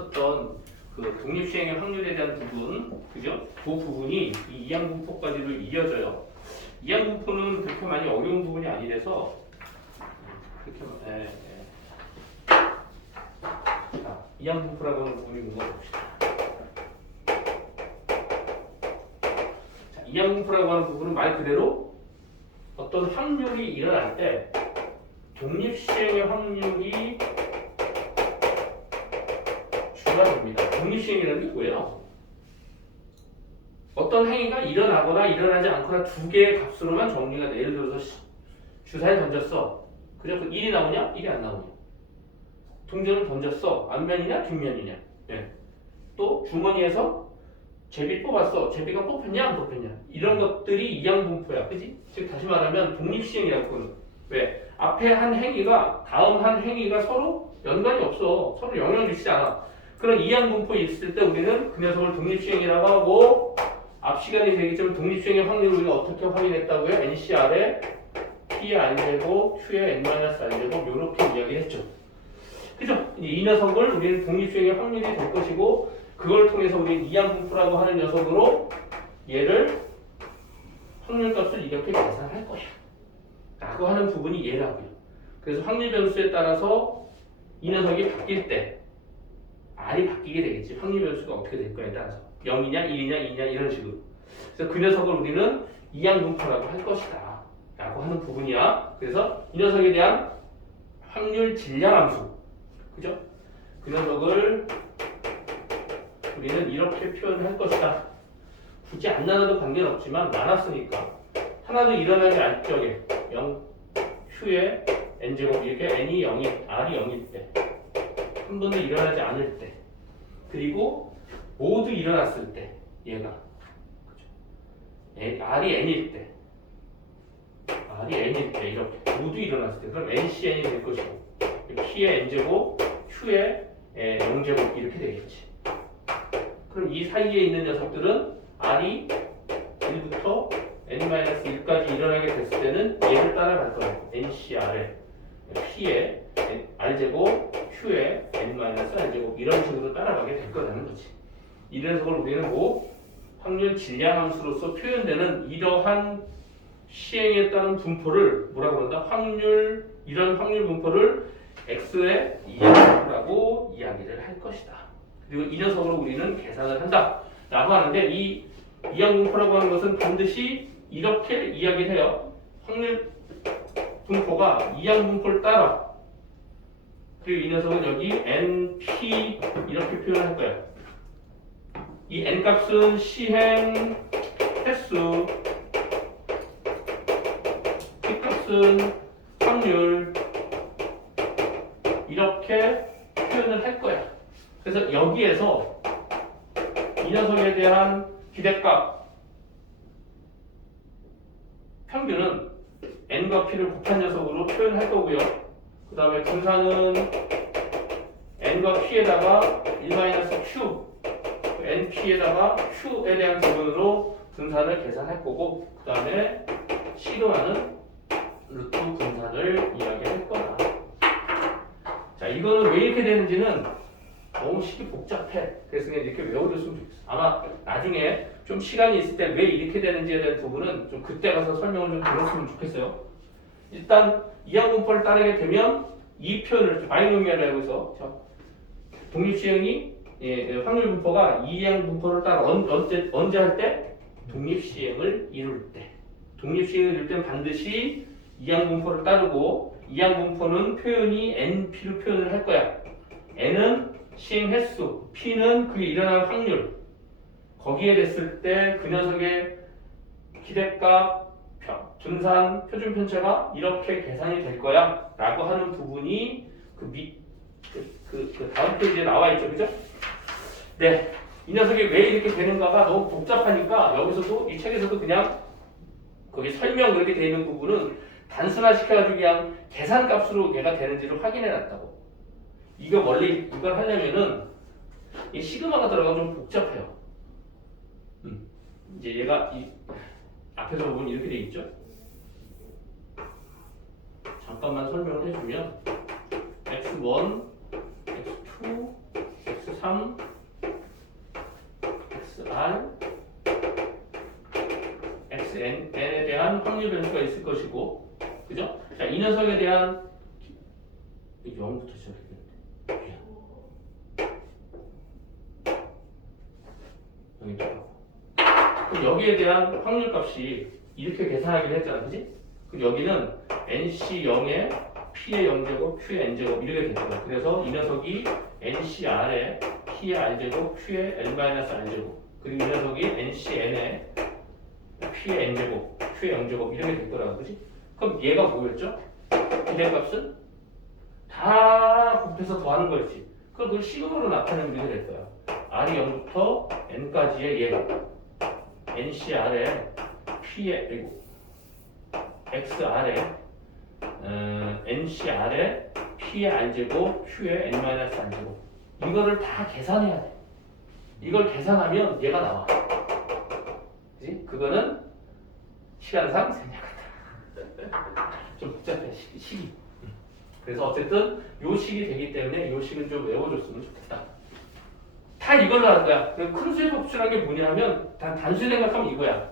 했었던 그 독립시행의 확률에 대한 부분, 그죠? 그 부분이 이 이항분포까지도 이어져요. 이항분포는 그렇게 많이 어려운 부분이 아니라서 그렇게 자, 이항분포라고 하는 부분이 뭔가 봅시다. 자, 이항분포라고 하는 부분은 말 그대로 어떤 확률이 일어날 때 독립시행의 확률이 주가 됩니다. 독립시행이라는 게 뭐예요? 어떤 행위가 일어나거나 일어나지 않거나 두 개의 값으로만 정리가 돼. 예를 들어서 주사에 던졌어. 그래서 1이 나오냐? 1이 안 나오냐? 동전을 던졌어. 앞면이냐? 뒷면이냐? 네. 또 주머니에서 제비 뽑았어. 제비가 뽑혔냐? 안 뽑혔냐? 이런 것들이 이항분포야. 그지? 즉 다시 말하면 독립시행이라고 부르는. 왜? 앞에 한 행위가 다음 한 행위가 서로 연관이 없어. 서로 영향을 미치지 않아. 그런 이항분포 있을 때 우리는 그 녀석을 독립시행이라고 하고 앞 시간에 얘기했지만 독립시행의 확률을 우리가 어떻게 확인했다고요? NCR에 P의 R제곱, Q의 N-R제곱 이렇게 이야기했죠. 그죠? 이 녀석을 우리는 독립시행의 확률이 될 것이고 그걸 통해서 우리는 이항분포라고 하는 녀석으로 얘를 확률값을 이렇게 계산할 거야. 라고 하는 부분이 얘라고요. 그래서 확률 변수에 따라서 이 녀석이 바뀔 때 R이 바뀌게 되겠지. 확률 변수가 어떻게 될 거에 따라서 0이냐 1이냐 2냐 이런 식으로. 그래서 그 녀석을 우리는 이항분포라고 할 것이다 라고 하는 부분이야. 그래서 이 녀석에 대한 확률 질량함수, 그죠? 그 녀석을 우리는 이렇게 표현을 할 것이다. 굳이 안 나눠도 관계는 없지만 나눴으니까 하나도 일어나지 않을 적에 0, Q에 N제곱 이렇게 N이 0이 R이 0일 때 한 번도 일어나지 않을 때 그리고 모두 일어났을 때 얘가 그죠? R이 N일 때 이렇게 모두 일어났을 때 그럼 NCN이 될 것이고 P의 N제곱 Q의 0제곱 이렇게 되겠지. 그럼 이 사이에 있는 녀석들은 R이 1부터 N-1까지 일어나게 됐을 때는 얘를 따라갈 거예요. NCR에 P의 R제곱 Q의 N-R제곱 이런 식으로 따라가게 될 거라는 거지. 이런 걸 우리는 뭐 확률 질량함수로서 표현되는 이러한 시행에 따른 분포를 뭐라고 그런다? 이런 확률 분포를 X의 이항분포라고 이야기를 할 것이다. 그리고 이 녀석으로 우리는 계산을 한다 라고 하는데 이 이항분포라고 하는 것은 반드시 이렇게 이야기를 해요. 확률 분포가 이항분포를 따라 그리고 이 녀석은 여기 NP 이렇게 표현할 거예요. 이 N값은 시행 횟수, P값은 확률 이렇게 표현을 할 거야. 그래서 여기에서 이 녀석에 대한 기대값 평균은 N과 P를 곱한 녀석으로 표현할 거고요. 그 다음에 분산은 N과 P에다가 1-Q NP에다가 Q에 대한 부분으로 분산을 계산할 거고 그 다음에 시그마는 루트 분산을 이야기할 거다. 자, 이거는 왜 이렇게 되는지는 너무 식이 복잡해. 그래서 그냥 이렇게 외워뒀으면 좋겠어. 아마 나중에 좀 시간이 있을 때 왜 이렇게 되는지에 대한 부분은 좀 그때 가서 설명을 좀 들었으면 좋겠어요. 일단 이항분포를 따르게 되면 이 표현을 바이노미얼이라고 해서 독립시행이 확률 분포가 이항분포를 따라 언제 할 때? 독립시행을 이룰 때. 독립시행을 이룰 때는 반드시 이항분포를 따르고 이항분포는 표현이 NP로 표현을 할 거야. N은 시행 횟수, P는 그게 일어날 확률. 거기에 됐을 때 그 녀석의 기대값, 분산, 표준 편차가 이렇게 계산이 될 거야 라고 하는 부분이 그 다음 페이지에 나와 있죠. 그죠? 네. 이 녀석이 왜 이렇게 되는가가 너무 복잡하니까 여기서도 이 책에서도 그냥 거기 설명 그렇게 되어 있는 부분은 단순화 시켜가지고 그냥 계산값으로 얘가 되는지를 확인해 놨다고. 이거 원래 이걸 하려면은 이 시그마가 들어가면 좀 복잡해요. 이제 얘가 이 앞에서 보면 이렇게 돼 있죠. 잠깐만 설명을 해주면 x1, x2, x3, 확률 변수가 있을 것이고, 그죠? 자, 이 녀석에 대한 0부터 시작했는데 그럼 여기에 대한 확률값이 이렇게 계산하기로 했잖아, 그지? 그럼 여기는 NC 0에 P의 0제곱, Q의 N제곱 이렇게 됐거든. 그래서 이 녀석이 NCR에 P의 R제곱, Q의 N-R제곱 그리고 이 녀석이 NCN에 P의 N제곱, Q의 0제곱 이렇게 됐더라고, 그지? 그럼 얘가 뭐였죠? 기대값은 다 곱해서 더하는 거였지. 그럼 그걸 시그마로 나타내면 이렇게 될 거야. R이 0부터 N까지의 얘 NCR에 P의 그리고 XR에 NCR에 P의 R제곱, Q의 N-R제곱 이거를 다 계산해야 돼. 이걸 계산하면 얘가 나와. 그치? 그거는 시간상 생략한다. 좀 복잡해, 식이. 그래서 어쨌든 요 식이 되기 때문에 요 식은 좀 외워줬으면 좋겠다. 다 이걸로 하는 거야. 그럼 크루즈의 법칙이라는 게 뭐냐 하면 단순히 생각하면 이거야.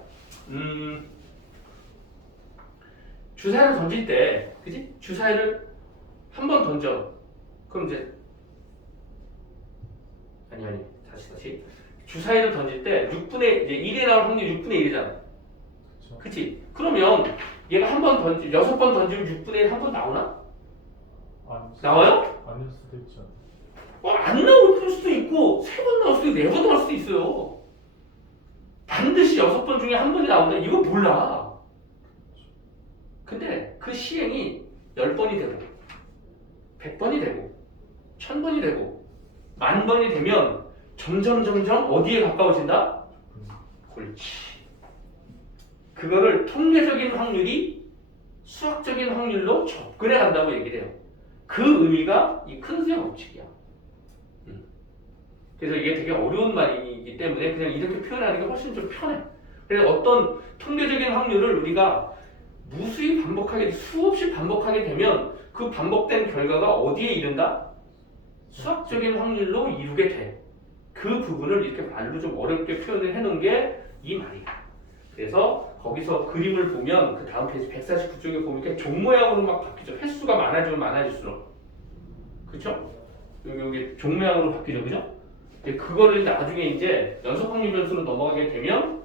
주사위를 던질 때, 그지? 주사위를 한 번 던져. 그럼 이제 아니 다시 주사위를 던질 때 6분의 이제 1에 나올 확률 6분의 1이잖아. 그치? 그러면 얘가 한 번 던지 6번 던지면 6분의 1 한 번 나오나? 나와요? 아닐 수도 있죠. 안 나올 수도 있고 3번 나올 수도 있고 4번 나올 수도 있어요. 반드시 6번 중에 한 번이 나온다. 이거 몰라. 근데 그 시행이 10번이 되고 100번이 되고 1000번이 되고 10,000번이 되면 점점 어디에 가까워진다? 옳지. 그거를 통계적인 확률이 수학적인 확률로 접근해 간다고 얘기를 해요. 그 의미가 이 큰 수의 법칙이야. 그래서 이게 되게 어려운 말이기 때문에 그냥 이렇게 표현하는 게 훨씬 좀 편해. 그래서 어떤 통계적인 확률을 우리가 무수히 반복하게, 수없이 반복하게 되면 그 반복된 결과가 어디에 이른다? 수학적인 확률로 이루게 돼. 그 부분을 이렇게 말로 좀 어렵게 표현을 해놓은 게 이 말이야. 그래서 거기서 그림을 보면 그 다음 페이지 149쪽에 보면 이렇게 종 모양으로 막 바뀌죠. 횟수가 많아지면 많아질수록. 그쵸? 여기 종 모양으로 바뀌죠. 그죠? 그거를 나중에 이제 연속 확률 변수로 넘어가게 되면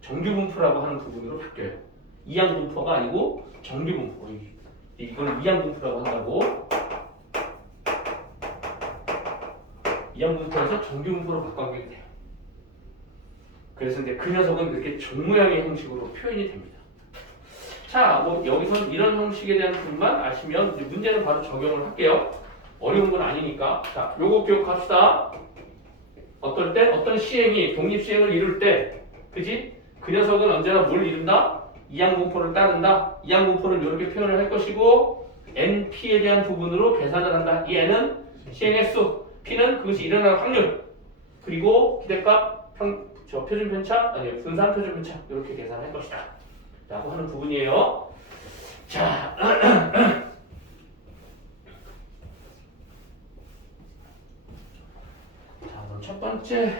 정규 분포라고 하는 부분으로 바뀌어요. 이항 분포가 아니고 정규 분포. 이걸 이항 분포라고 한다고. 이항 분포에서 정규 분포로 바꿔가게 돼요. 그래서 이제 그 녀석은 그렇게 종 모양의 형식으로 표현이 됩니다. 자, 뭐 여기서 이런 형식에 대한 부분만 아시면 이제 문제는 바로 적용을 할게요. 어려운 건 아니니까. 자, 요거 기억합시다. 어떨 때? 어떤 시행이 독립시행을 이룰 때, 그지? 그 녀석은 언제나 뭘 이룬다? 이항분포를 따른다. 이항분포를 이렇게 표현을 할 것이고 NP에 대한 부분으로 계산을 한다. 이 N은 시행의 수, P는 그것이 일어날 확률, 그리고 기대값, 표준 편차, 아니 분산 표준 편차 이렇게 계산할 것이다. 라고 하는 부분이에요. 자, 그럼 첫 번째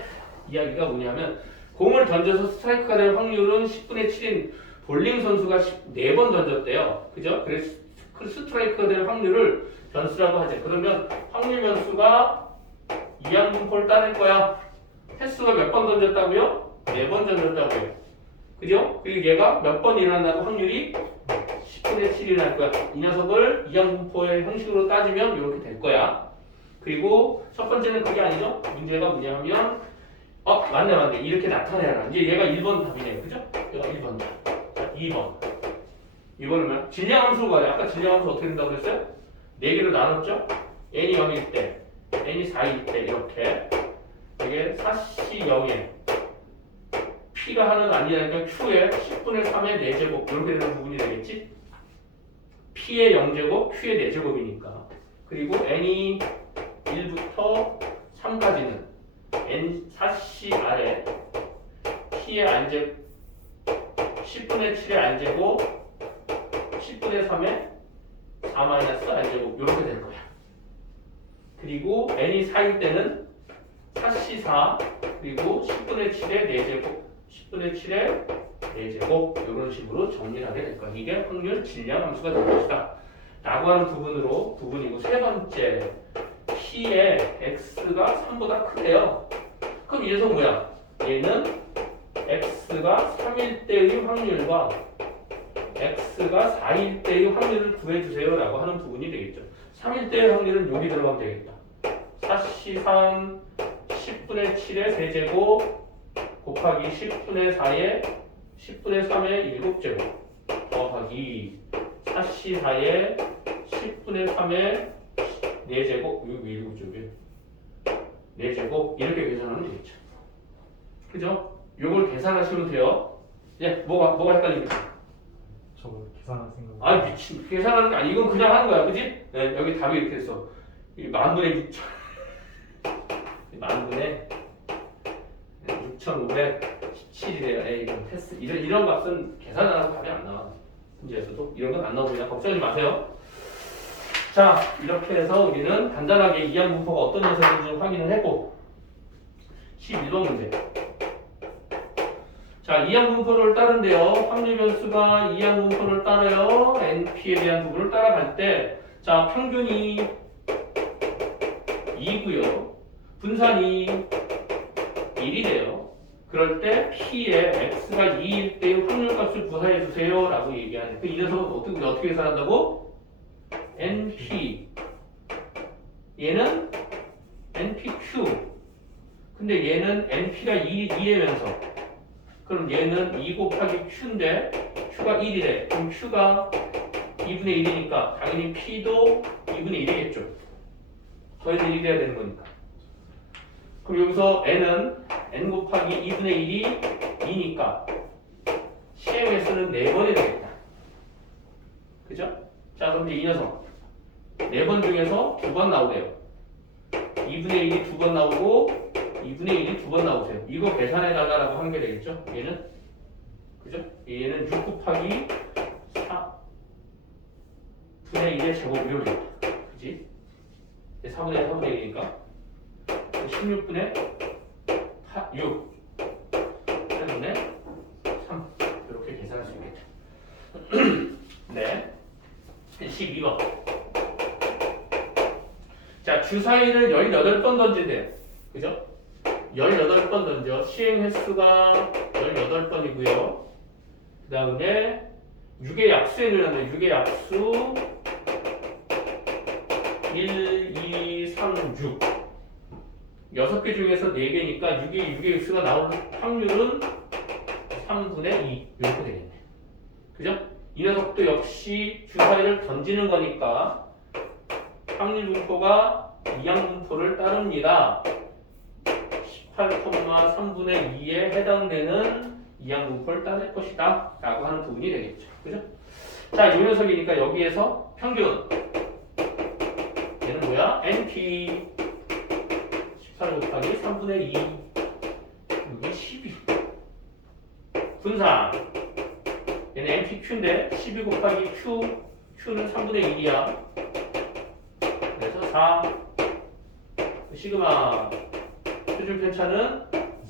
이야기가 뭐냐면 공을 던져서 스트라이크가 될 확률은 10분의 7인 볼링 선수가 4번 던졌대요. 그죠? 그래서 그 스트라이크가 될 확률을 변수라고 하죠. 그러면 확률 변수가 이항분포를 따낼 거야. 횟수가 몇 번 던졌다고요? 4번 던졌다고요. 그죠? 그리고 얘가 몇 번 일어난다고 확률이 10분의 7이 날 거야. 이 녀석을 이항분포의 형식으로 따지면 이렇게 될 거야. 그리고 첫 번째는 그게 아니죠. 문제가 뭐냐면 맞네. 이렇게 나타내라. 이제 얘가 1번 답이네요. 그죠? 얘가 1번 답. 자, 2번. 이거는 뭐야? 질량함수로 가요. 아까 질량함수 어떻게 된다고 그랬어요? 4개로 나눴죠? n이 0일 때, n이 4일 때 이렇게 이게 4C 0에 P가 하나는 아니라니까 Q에 10분의 3의 4제곱 이렇게 되는 부분이 되겠지? P의 0제곱, Q의 4제곱이니까. 그리고 n이 1부터 3까지는 n 4C 아래 P의 R제곱 10분의 7의 R제곱 10분의 3의 4-R제곱 이렇게 될 거야. 그리고 n이 4일 때는 4C4 그리고 10분의 7의 4제곱 10분의 7의 4제곱 이런 식으로 정리를 하게 될 거야. 이게 확률 질량 함수가 될 것이다. 라고 하는 부분이고 세 번째 P의 X가 3보다 크대요. 그럼 이 녀석 뭐야? 얘는 X가 3일 때의 확률과 X가 4일 때의 확률을 구해주세요 라고 하는 부분이 되겠죠. 3일 때의 확률은 여기 들어가면 되겠다. 4C3 10분의 7의 세제곱 곱하기 10분의 4의 10분의 3의 7제곱 더하기 4C4의 10분의 3의 4제곱 여기 7제곱 4제곱 이렇게 계산하면 되겠죠. 그죠? 요걸 계산하시면 돼요. 예, 뭐가 헷갈립니까? 저거 계산할 생각. 아 미친 계산하는 게 아니 이건 그냥 하는 거야, 그지? 네, 여기 답이 이렇게 했어. 이 만분의 6천 만분의 6,517이래요. 에이 이건 테스트 이런 값은 계산 안 하고 답이 안 나와. 문제에서도 이런 건 안 나오니까 걱정하지 마세요. 자 이렇게 해서 우리는 간단하게 이항 분포가 어떤 녀석인지 좀 확인을 했고 11번 문제. 자, 이항 분포를 따른데요. 확률 변수가 이항 분포를 따라요. NP에 대한 부분을 따라갈 때, 자, 평균이 2고요. 분산이 1이래요. 그럴 때 P의 X가 2일 때의 확률값을 구사해 주세요. 라고 얘기하는. 이 녀석은 어떻게 계산한다고? NP. 얘는 NPQ. 근데 얘는 NP가 2이면서 그럼 얘는 2 곱하기 Q인데 Q가 1이래. 그럼 Q가 2분의 1이니까 당연히 P도 2분의 1이겠죠. 더해서 1이 돼야 되는 거니까. 그럼 여기서 N은 N 곱하기 2분의 1이 2니까 CMS는 4번이 되겠다. 그죠? 자 그럼 이제 이 녀석 4번 중에서 2번 나오래요. 2분의 1이 2번 나오고 2분의 1이 2번 나오세요. 이거 계산해달라고 하는 게 되겠죠? 얘는? 그죠? 얘는 6 곱하기 4 분의 1의 제곱으로 되겠다. 그지? 4분의 1이니까 16분의 6 때문에 3 이렇게 계산할 수 있겠죠. 네. 12번. 자, 주사위를 18번 던진대요. 그죠? 18번 던져. 시행 횟수가 18번이고요. 그 다음에 6의 약수에 넣는데 6의 약수 1, 2, 3, 6 6개 중에서 4개니까 6의 육수가 나올 확률은 3분의 2 이렇게 되겠네. 그죠? 이 녀석도 역시 주사위를 던지는 거니까 확률 분포가 이항 분포를 따릅니다. 18,3분의 2에 해당되는 이항 분포를 따질 것이다 라고 하는 부분이 되겠죠. 그죠? 자, 이 녀석이니까 여기에서 평균 얘는 뭐야? NP 18 곱하기 3분의 2 여기 12 분산 얘는 NPQ인데 12 곱하기 Q는 3분의 1이야. 그래서 4 시그마 표준 편차는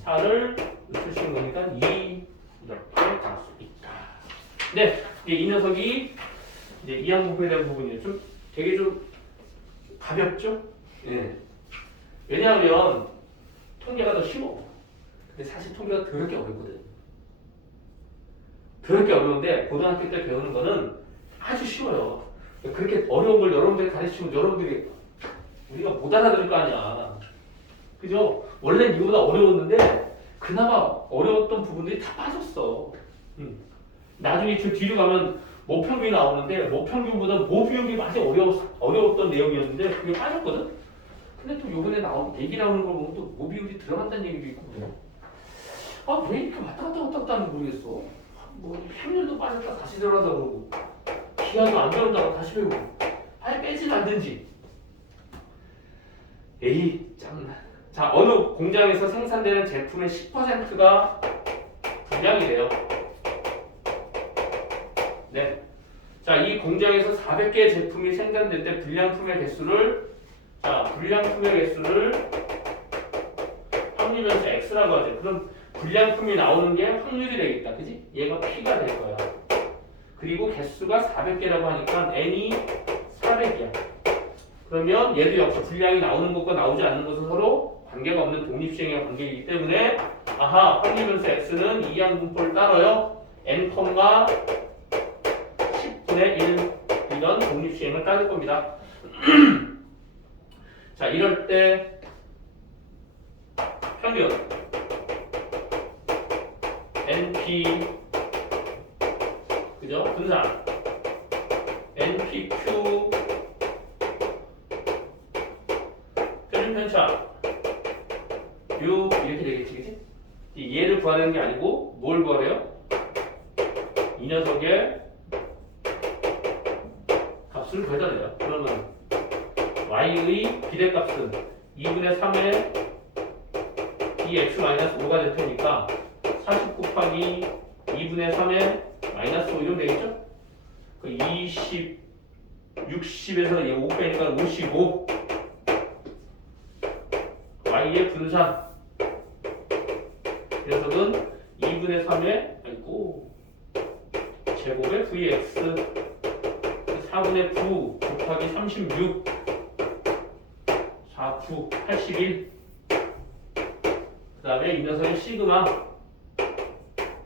4를 쓰시는 거니까 2 이렇게 나올 수 있다. 네, 이 녀석이 이제 이항 분포에 대한 부분이에요. 좀 되게 좀 가볍죠? 예. 왜냐하면 통계가 더 쉬워. 근데 사실 통계가 더럽게 어렵거든. 더럽게 어려운데 고등학교 때 배우는 거는 아주 쉬워요. 그렇게 어려운 걸 여러분들이 가르치면 여러분들이 우리가 못 알아들을 거 아니야. 그죠? 원래는 이거보다 어려웠는데 그나마 어려웠던 부분들이 다 빠졌어. 나중에 저 뒤로 가면 모평균이 나오는데 모평균보다 모비율이 많이 어려웠던 내용이었는데 그게 빠졌거든? 근데 또 요번에 얘기 나오는 걸 보면 또 모비율이 들어간다는 얘기도 있거든. 아, 왜 이렇게 왔다 갔다 하는지 모르겠어. 뭐 확률도 빠졌다 다시 들어간다 그러고 기하도 안 배운다고 다시 배우고 아예 빼지는 않든지. 에이 짱나. 자, 어느 공장에서 생산되는 제품의 10%가 불량이래요. 네. 자, 이 공장에서 400개의 제품이 생산될 때 불량품의 개수를 확률변수 X라고 하죠. 그럼 불량품이 나오는 게 확률이 되겠다. 그지? 얘가 P가 될 거야. 그리고 개수가 400개라고 하니까 N이 400이야. 그러면 얘도 역시 분량이 나오는 것과 나오지 않는 것은 서로 관계가 없는 독립시행의 관계이기 때문에 아하, 확률변수 x는 이항분포를 따라요. n, 10분의 1 이런 독립시행을 따를 겁니다. 자, 이럴 때 평균 np 그죠? 분산 npq 표준 편차 U 이렇게 되겠지, 그치? 얘를 구하는 게 아니고 뭘 구하래요? 이 녀석의 값을 구해야 돼요. 그러면 y의 비례값은 2분의 3의 dx-5가 될 테니까 40 곱하기 2분의 3의 마이너스 5 이러면 되겠죠? 그 20, 60에서 얘 5 빼니까 55 y의 분산 이 녀석은 2분의 3의 아이고 제곱의 vx 4분의 9 곱하기 36 4, 9, 81 그 다음에 이 녀석의 시그마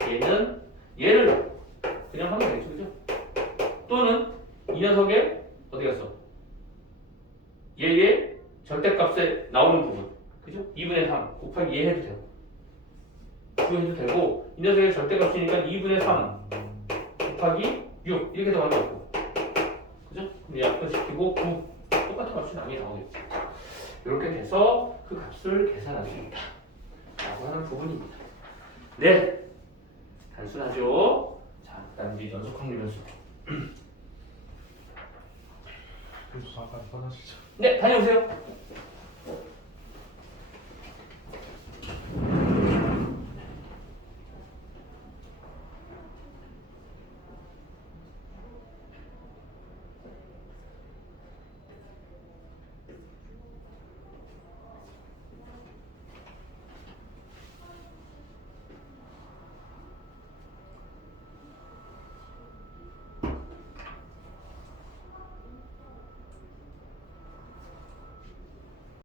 얘는 얘를 그냥 하면 되죠, 그죠? 또는 이 녀석의 어디 갔어? 얘의 절대값에 나오는 부분 그죠? 2분의 3 곱하기 얘 해도 되고 9 해도 되고 이 녀석의 절대값이니까 2분의 3 곱하기 6 이렇게 더 많이 없고 그죠? 근데 약분시키고 9 똑같은 값이 남이 나오겠죠. 이렇게 돼서 그 값을 계산할 수 있다 라고 하는 부분입니다. 네, 단순하죠. 자, 그 다음 이제 연속 확률변수. 그래서 잠깐 화장실 좀. 네, 다녀오세요.